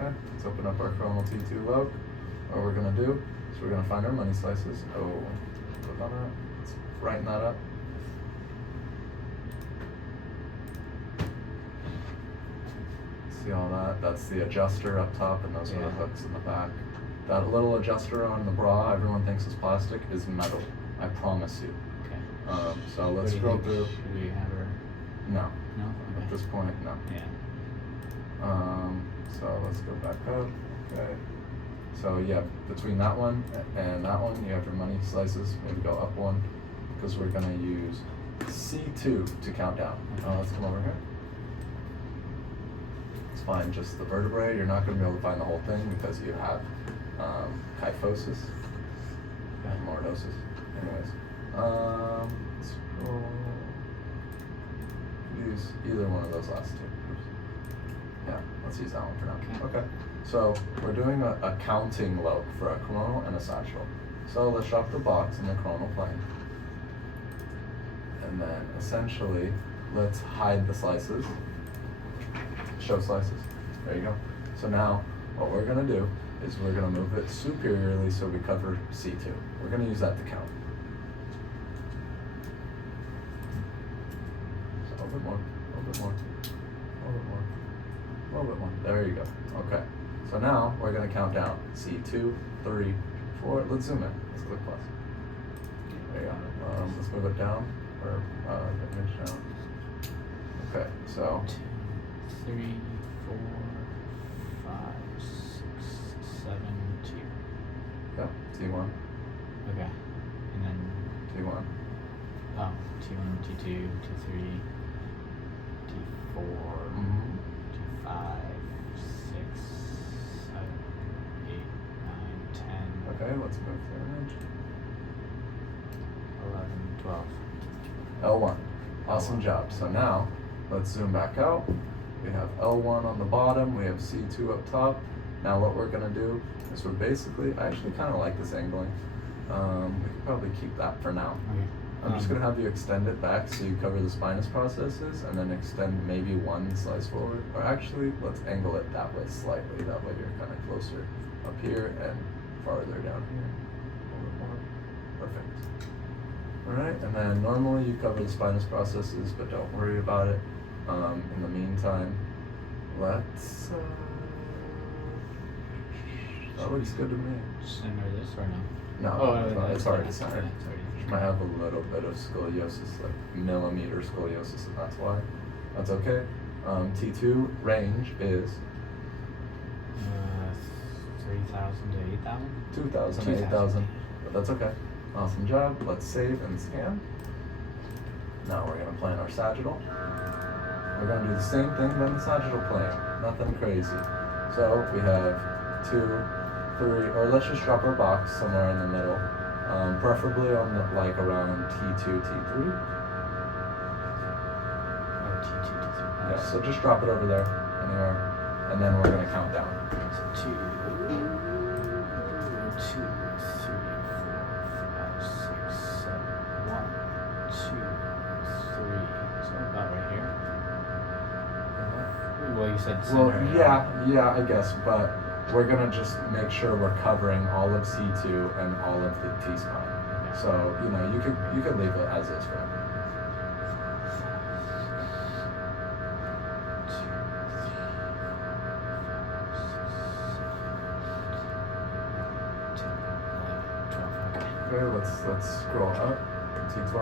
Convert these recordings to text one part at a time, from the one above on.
Okay, let's open up our coronal T2 lobe. What we're gonna do is we're gonna find our money slices. Oh, click on that. Let's brighten that up. See all that? That's the adjuster up top, and those are the hooks in the back. That little adjuster on the bra, everyone thinks is plastic, is metal. I promise you. Okay. So let's scroll through. Should we have her? No. No? Okay. At this point, no. Yeah. So let's go back up. Okay. So yeah, between that one and that one, you have your money slices. Maybe go up one because we're gonna use C2 to count down. Let's come over here. It's fine, just the vertebrae. You're not gonna be able to find the whole thing because you have kyphosis and lordosis. Anyways, let's use either one of those last two. Oops. Yeah, let's use that one for now. Okay. So we're doing a counting lobe for a coronal and a sagittal. So let's drop the box in the coronal plane. And then essentially, let's hide the slices. Show slices. There you go. So now, what we're gonna do is we're gonna move it superiorly so we cover C2. We're gonna use that to count. So a little bit more, a little bit more, a little bit more, a little bit more. There you go. Okay. So now we're gonna count down. C2, 3, 4. Let's zoom in. Let's click plus. There you go. Let's move it down, or image down. Okay. So 2, 3, 4, 5, 6, 7, 2. Yep. T1. Okay. And then T1. oh, T1, T2, T3, T4, T5, 6, 7, 8, 9, 10. Okay, let's move the image. 11, 12. L1. Awesome job. So now, let's zoom back out. We have L1 on the bottom, we have C2 up top. Now what we're gonna do is we're basically, I actually kind of like this angling. We could probably keep that for now. Okay. I'm just gonna have you extend it back so you cover the spinous processes and then extend maybe one slice forward. Or actually, let's angle it that way slightly. That way you're kind of closer up here and farther down here. A little bit more. Perfect. All right, and then normally you cover the spinous processes, but don't worry about it. In the meantime, let's, that looks good to me. Center this or no? No, Oh, it's already centered. It's already You might have a little bit of scoliosis, like millimeter scoliosis, and that's why. That's okay. T2 range is 3,000 to 8,000? 2,000, 8,000, but that's okay. Awesome job. Let's save and scan. Now we're gonna plan our sagittal. We're gonna do the same thing but in the sagittal plane. Nothing crazy. So we have 2, 3, or let's just drop our box somewhere in the middle. Preferably on the, like around T2, T3. Oh, T2, T3. Yeah, so just drop it over there, anywhere, and then we're gonna count down. So 2, 3, 4, 5, 6, 7, 1, 2, 3. So about right here. Well, you said center. Well, yeah, I guess, but we're gonna just make sure we're covering all of C2 and all of the T-spine. Okay. So, you know, you could leave it as is for now. Okay, let's scroll up. T12.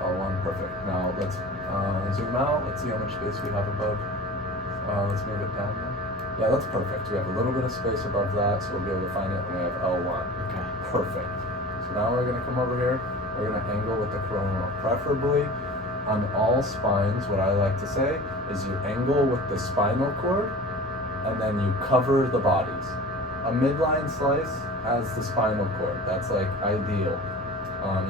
L1, perfect. Now let's zoom out. Let's see how much space we have above. Let's move it down there. Yeah, that's perfect. We have a little bit of space above that, so we'll be able to find it when we have L1. Okay. Perfect. So now we're gonna come over here. We're gonna angle with the coronal. Preferably on all spines, what I like to say is you angle with the spinal cord and then you cover the bodies. A midline slice has the spinal cord. That's like ideal.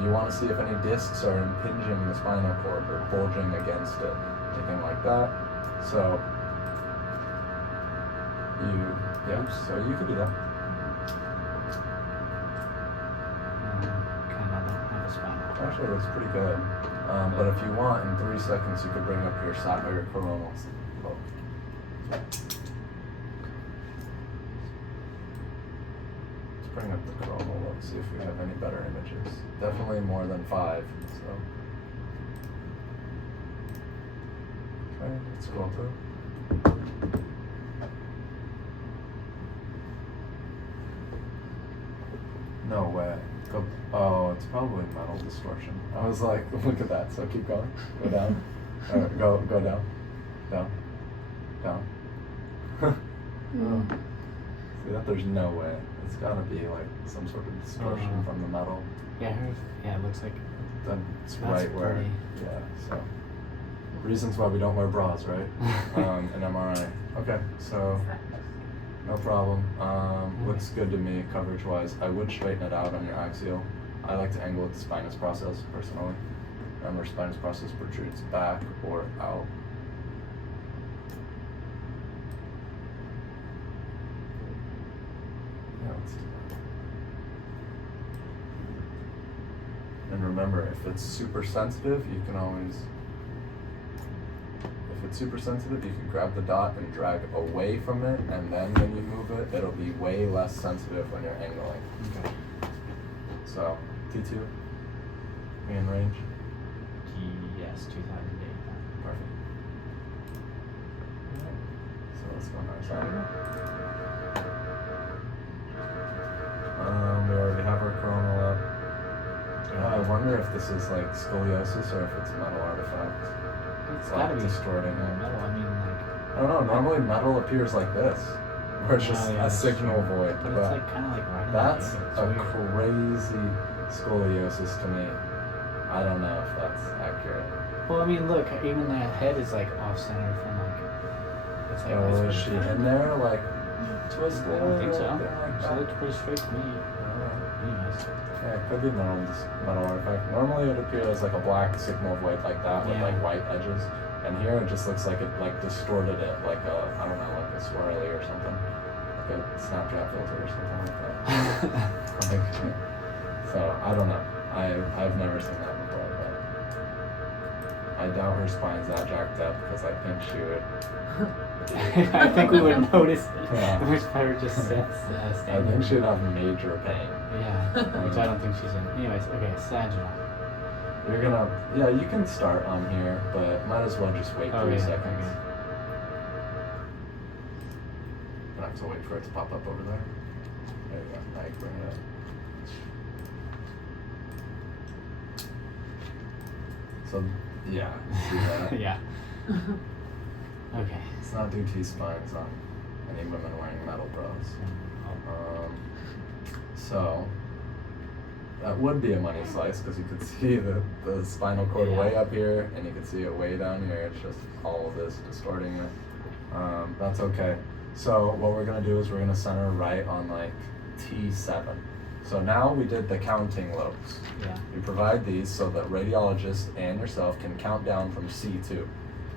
You want to see if any discs are impinging the spinal cord or bulging against it, anything like that. So so you could do that. Kind of don't have a spinal cord. Actually, it looks pretty good. But if you want, in 3 seconds, you could bring up your coronals. Let's bring up the coronal look, see if we have any better images. Definitely more than 5, so. Okay, let's scroll through. No way. Oh, it's probably metal distortion. I was like, look at that. So keep going. Go down. Go down. Down. Down. Oh. See that? There's no way. It's gotta be like some sort of distortion from the metal. Yeah, it looks like That's right where. pretty. Yeah. So reasons why we don't wear bras, right? An MRI. Okay. So. No problem. Looks good to me coverage-wise. I would straighten it out on your axial. I like to angle with the spinous process, personally. Remember, spinous process protrudes back or out. Yeah, let's do that. And remember, if it's super sensitive, you can always... If it's super sensitive, you can grab the dot and drag away from it, and then when you move it, it'll be way less sensitive when you're angling. Okay. So, T2, me in range. Yes, 2008. Perfect. Alright, so let's go on our side. We already have our coronal up. I wonder if this is like scoliosis or if it's a metal artifact. It's Like gotta be distorting it. metal. I mean, like. I don't know, normally metal appears like this, where it's just Oh, yeah, a signal void. But it's like kind of like right in That's the a middle. It's weird. crazy scoliosis to me. I don't know if that's accurate. Well, I mean, look, even the head is like off center from like. It's like. Oh, it's is she in there like twisted? I don't think so. or anything like She that? looked pretty straight to me. Alright. Anyways. Yeah, it could be metal artifact. Normally it would appear as like a black signal void like that with Yeah. like white edges. And here it just looks like it like distorted it like a, I don't know, like a swirly or something. Like a Snapchat filter or something like that. Like, so, I don't know. I've never seen that before, but I doubt her spine's that jacked up because I think she would. I think we would notice it. Yeah. Which her just sits I standing. think she'd have major pain. Yeah, which I don't think she's in. Anyways, okay, sagittal. You're gonna, yeah, you can start on here, but might as well just wait 3 seconds. Okay. I have to wait for it to pop up over there. There you go. Now you can bring it up. So, yeah, see that? Yeah. Okay. Let's not do T-spines on any women wearing metal bras. So, that would be a money slice because you could see the spinal cord Yeah. way up here and you can see it way down here. It's just all of this distorting it. That's okay. So what we're gonna do is we're gonna center right on like T7. So now we did the counting lobes. Yeah. We provide these so that radiologists and yourself can count down from C2.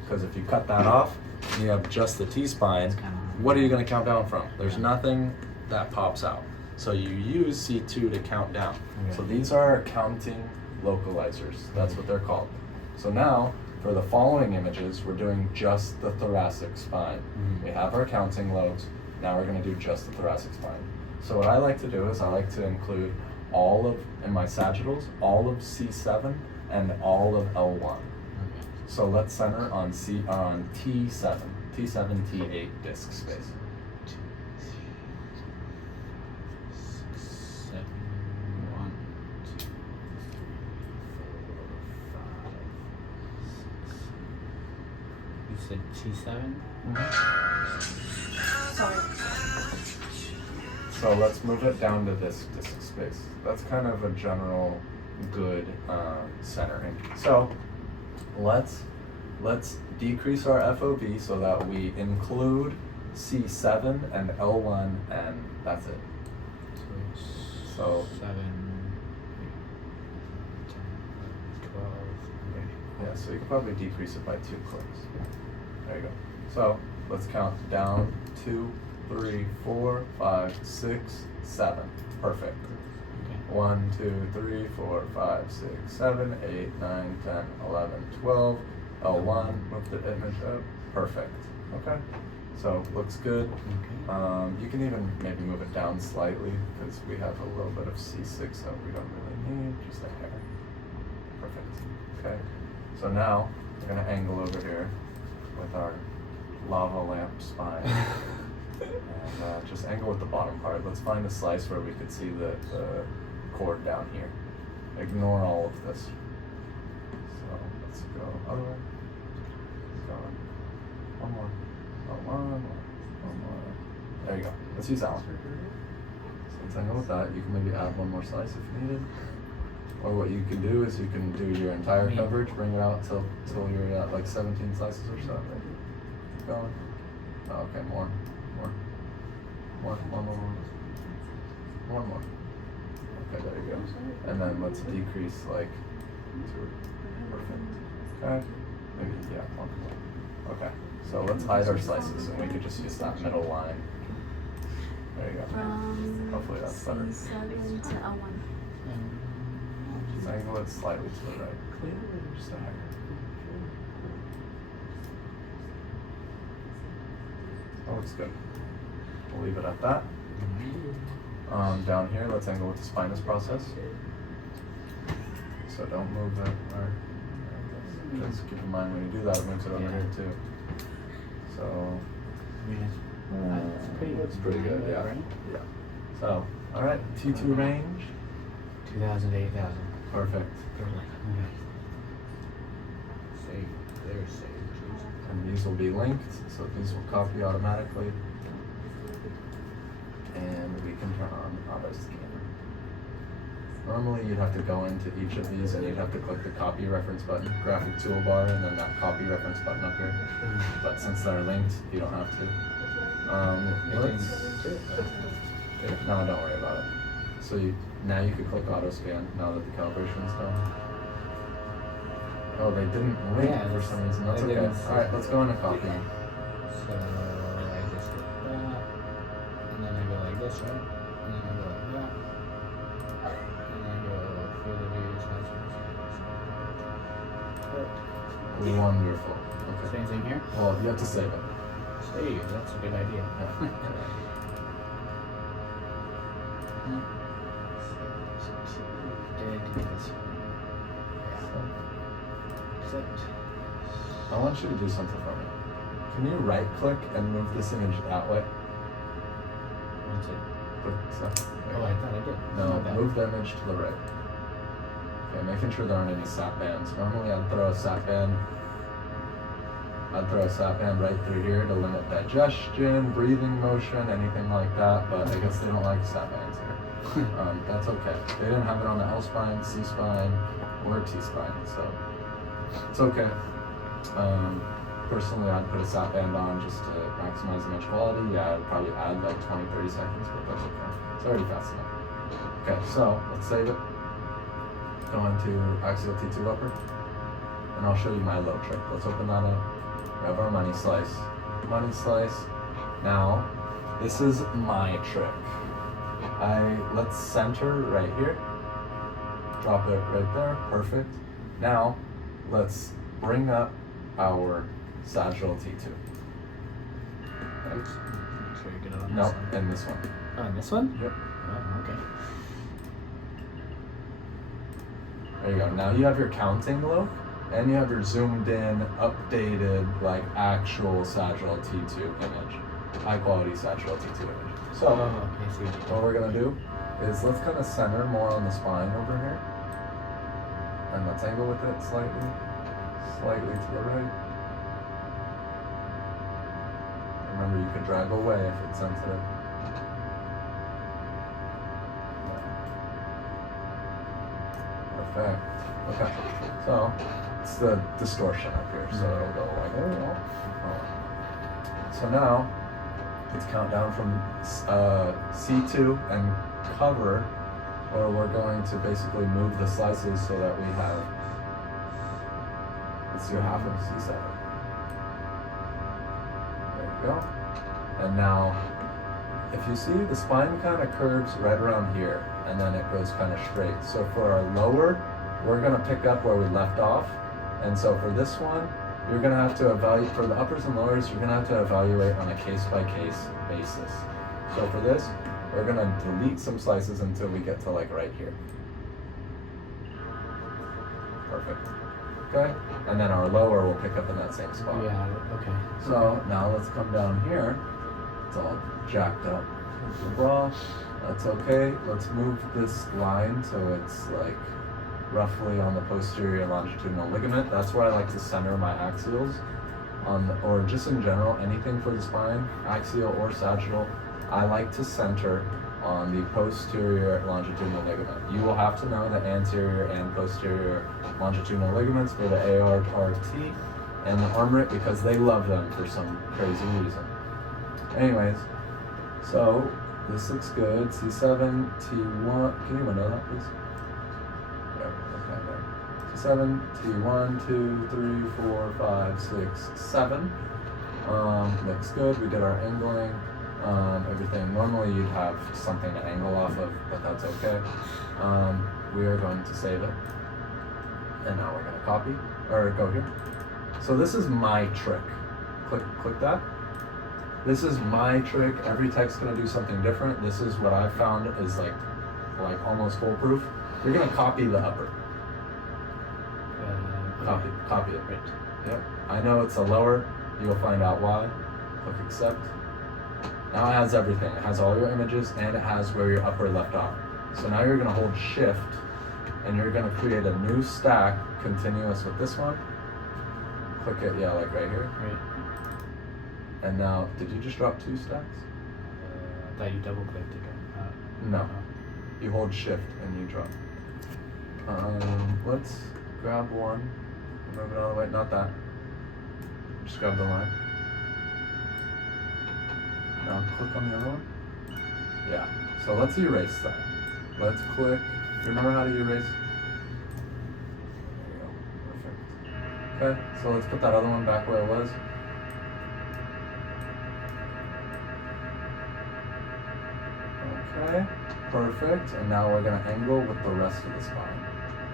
Because if you cut that off and you have just the T-spine, It's kinda hard. what are you gonna count down from? There's Yeah. nothing that pops out. So you use C2 to count down. Okay. So these are counting localizers. That's what they're called. So now, for the following images, we're doing just the thoracic spine. Mhm. We have our counting lobes. Now we're gonna do just the thoracic spine. So what I like to do is I like to include all of, in my sagittals, all of C7 and all of L1. Okay. So let's center on T7, T7, T8 disc space. 7, 1, 2, 3, 4, 5, 6. You said T7? Sorry. So let's move it down to this disc space. That's kind of a general good centering. So let's decrease our FOV so that we include C7 and L1 and that's it. So 7, 10, 12. Okay. yeah, so you can probably decrease it by 2 clicks. There you go. So let's count down 2, 3, 4, 5, 6, 7. Perfect. Okay. 1, 2, 3, 4, 5, 6, 7, 8, 9, 10, 11, 12. L1, move the image up. Perfect. Okay. So looks good. Okay. You can even maybe move it down slightly because we have a little bit of C6 that we don't really need, just a hair. Perfect. Okay. So now we're gonna angle over here with our lava lamp spine. And just angle with the bottom part. Let's find a slice where we could see the cord down here. Ignore all of this. So let's go other way. Go on. One more. One more. There you go. Let's use that one. So let's angle with that. You can maybe add one more slice if needed. Or what you can do is you can do your entire coverage, bring it out till you're at like 17 slices or so. Right? Keep going. Oh, okay, more. One more. Okay, there you go. And then let's decrease like 2. Perfect. Okay. Maybe, yeah, 1 more. Okay. So let's hide our slices and we could just use that middle line. There you go. Hopefully that's better. C7 to L1. Just angle it slightly to the right. Just a hair. That looks good. We'll leave it at that. Down here, let's angle with the spinous process. So don't move it. Or just keep in mind when you do that, it moves it over here too. So That's pretty good, yeah. Right? Yeah. So, all right, T2 range. 2,000 to 8,000. Perfect. Okay. Save. There's save. And these will be linked, so these will copy automatically. And we can turn on auto scan. Normally you'd have to go into each of these and you'd have to click the copy reference button, graphic toolbar, and then that copy reference button up here. But since they're linked, you don't have to. No, don't worry about it. So now you can click auto scan now that the calibration is done. Oh, they didn't link for some reason. That's okay. Alright, let's go into copy. So I just hit that, and then I go like this, right? And then I go like that. And then I go further views, Wonderful. Okay. Same thing here? Well, you have to save it. Save, that's a good idea. Yeah. I want you to do something for me. Can you right click and move this image that way? That's it. Oh, I thought I did. No, move the image to the right. Okay, making sure there aren't any sap bands. Normally I'd throw a sap band. Right through here to limit digestion, breathing motion, anything like that, but I guess they don't like sap bands here. That's okay. They didn't have it on the L spine, C spine, or T spine, so it's okay. Personally, I'd put a sap band on just to maximize image quality. Yeah, I'd probably add like 20-30 seconds, but that's okay. It's already fast enough. Okay, so let's save it. Go into axial T2 upper, and I'll show you my little trick. Let's open that up. We have our money slice. Now, this is my trick. Let's center right here. Drop it right there, perfect. Now, let's bring up our sagittal T2. Right. Make sure you get it on No, this one. and this one. Oh, and this one? Yep. Oh, okay. There you go. Now you have your counting low, and you have your zoomed in, updated, like actual sagittal T2 image. High quality sagittal T2 image. So, Okay, see what we're gonna do is let's kind of center more on the spine over here. And let's angle with it slightly to the right. Remember, you could drag away if it's sensitive. Perfect. Okay. So it's the distortion up here. So it'll go like, oh. So now let's count down from C2 and cover, or we're going to basically move the slices so that we have, let's do half of C7. There you go. And now, if you see, the spine kind of curves right around here, and then it goes kind of straight. So for our lower, we're gonna pick up where we left off. And so for this one, you're gonna have to evaluate for the uppers and lowers. You're gonna have to evaluate on a case-by-case basis. So for this, we're gonna delete some slices until we get to like right here. Perfect. Okay, and then our lower will pick up in that same spot. Yeah, okay. So now let's come down here. It's all jacked up. Blah. That's okay. Let's move this line so it's like roughly on the posterior longitudinal ligament. That's where I like to center my axials or just in general, anything for the spine, axial or sagittal, I like to center on the posterior longitudinal ligament. You will have to know the anterior and posterior longitudinal ligaments for the ART and the armret because they love them for some crazy reason. Anyways, so this looks good. C7, T1. Can you window that, please? Okay, there. C7, T1, 2, 3, 4, 5, 6, 7. Looks good. We did our angling. Everything. Normally you'd have something to angle off of, but that's okay. We are going to save it. And now we're going to copy, or go here. So this is my trick. Click that. This is my trick. Every tech's going to do something different. This is what I've found is like almost foolproof. You're going to copy the upper. Copy it. Right. Yep. I know it's a lower. You'll find out why. Click accept. Now it has everything. It has all your images and it has where your upper left off. So now you're going to hold shift and you're going to create a new stack continuous with this one. Click it, yeah, like right here. Right. And now, did you just drop 2 stacks? I thought you double clicked again. No. You hold shift and you drop. Let's grab one. Move it all the way. Not that. Just grab the line. Now click on the other one. Yeah. So let's erase that. Let's click. Remember how to erase? There you go. Perfect. Okay. So let's put that other one back where it was. Okay. Perfect. And now we're gonna angle with the rest of the spine.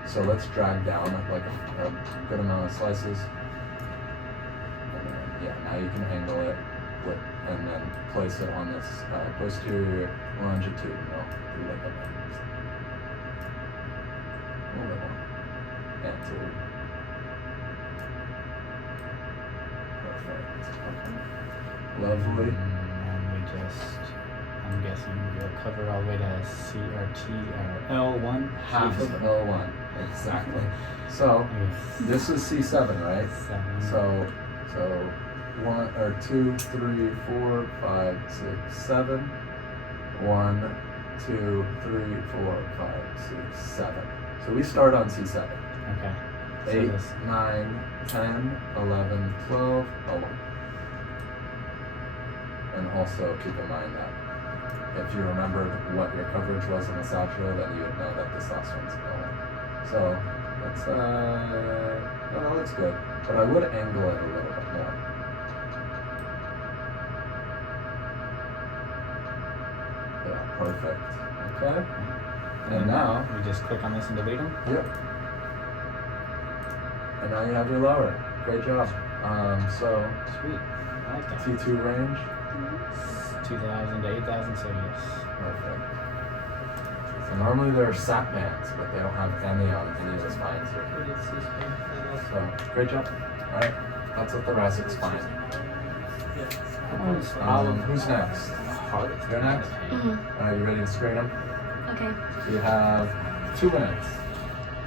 So let's drag down like a good amount of slices. And then, yeah. Now you can angle it. And then place it on this posterior longitudinal ligament. A little more. Anterior. Perfect. Okay. Lovely. And we I'm guessing we'll cover all the way to C or T or L1. Half of L1. Exactly. So this is C7, right? 7. So 1 or 2, 3, 4, 5, 6, 7. 1, 2, 3, 4, 5, 6, 7. So we start on C7. Okay. 8, 9, 10, 11, 12, 11. And also keep in mind that if you remembered what your coverage was in the sagittal, then you would know that this last one's going. So let's that looks good. But I would angle it a little bit more. Yeah, perfect. Okay. And now we just click on this and delete them? Yep. And now you have your lower. Great job. So sweet. I like that. T2 range. 2,000 to 8,000, so yes. Perfect. So normally there are sap bands, but they don't have any on any of the spines here. So great job. All right, that's a thoracic spine. Who's next? You're next. Mm-hmm. All right, you ready to screen them? Okay. You have 2 minutes.